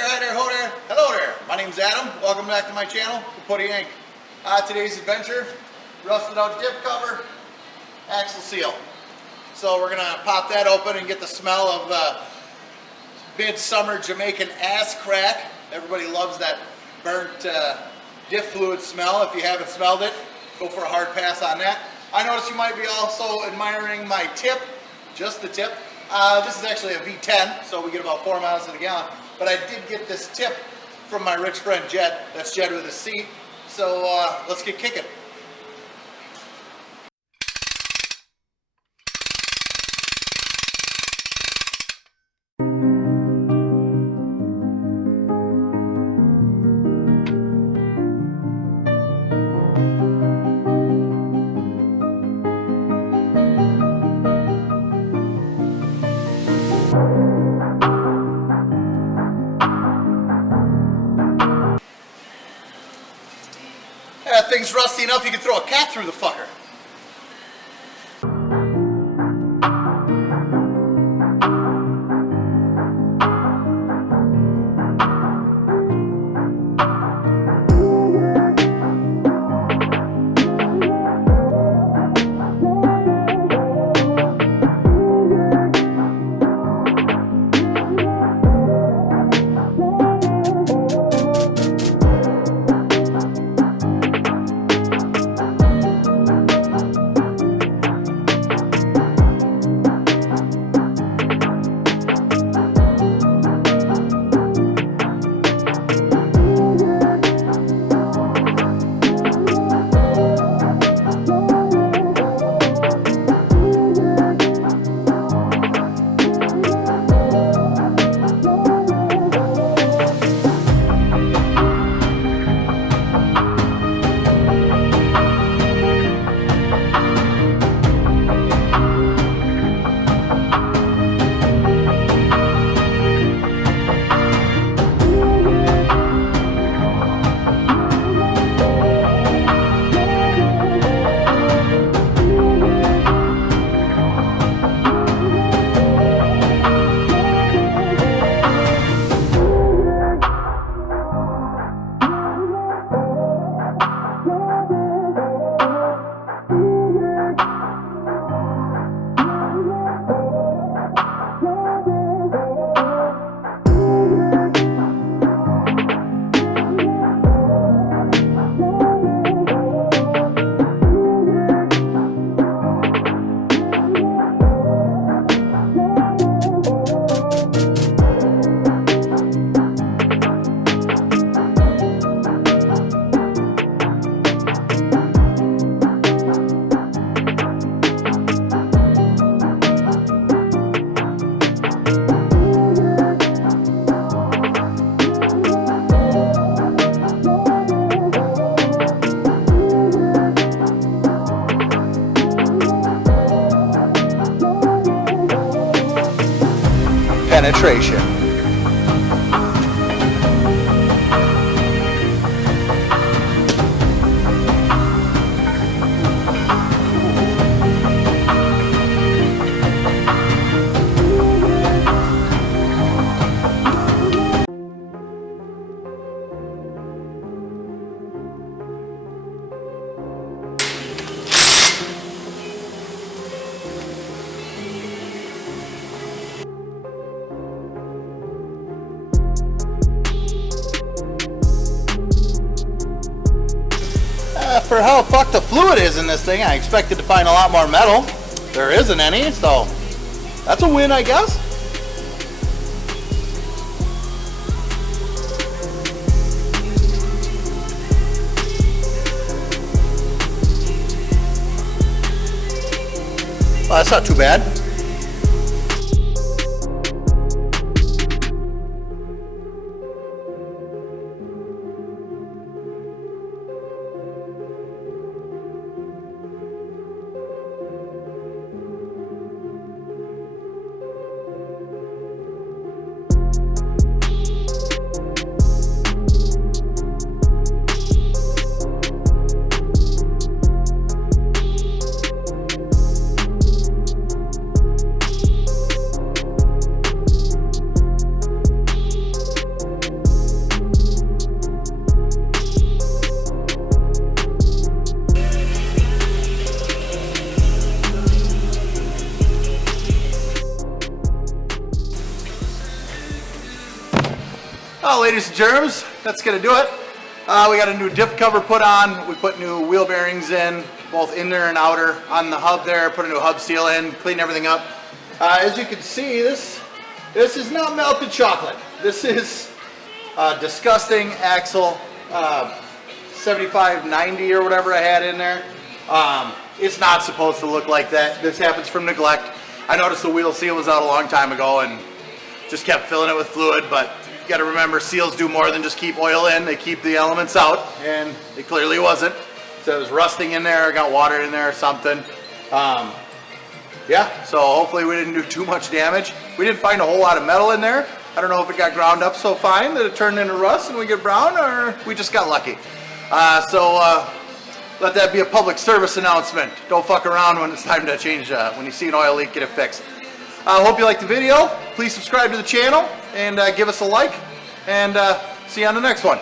hi there, ho there, hello there. My name's Adam. Welcome back to my channel, Kaputy Inc. Today's adventure, rusted out diff cover, axle seal. So we're gonna pop that open and get the smell of midsummer Jamaican ass crack. Everybody loves that burnt diff fluid smell. If you haven't smelled it, go for a hard pass on that. I noticed you might be also admiring my tip, just the tip. This is actually a V10, so we get about 4 miles to the gallon. But I did get this tip from my rich friend Jed. That's Jed with a C. So let's get kicking. That thing's rusty enough you can throw a cat through the fucker. Penetration. For how fucked the fluid is in this thing, I expected to find a lot more metal. There isn't any, so that's a win, I guess. Well, that's not too bad. Well, ladies and germs, that's going to do it. We got a new diff cover put on. We put new wheel bearings in, both inner and outer. On the hub there, put a new hub seal in, clean everything up. As you can see, this is not melted chocolate. This is disgusting axle 7590 or whatever I had in there. It's not supposed to look like that. This happens from neglect. I noticed the wheel seal was out a long time ago and just kept filling it with fluid, but you gotta remember, seals do more than just keep oil in. They keep the elements out, and it clearly wasn't. So it was rusting in there, got water in there or something. Yeah, so hopefully we didn't do too much damage. We didn't find a whole lot of metal in there. I don't know if it got ground up so fine that it turned into rust and we get brown, or we just got lucky. Let that be a public service announcement. Don't fuck around when it's time to change, when you see an oil leak, get it fixed. I hope you liked the video. Please subscribe to the channel and give us a like, and see you on the next one.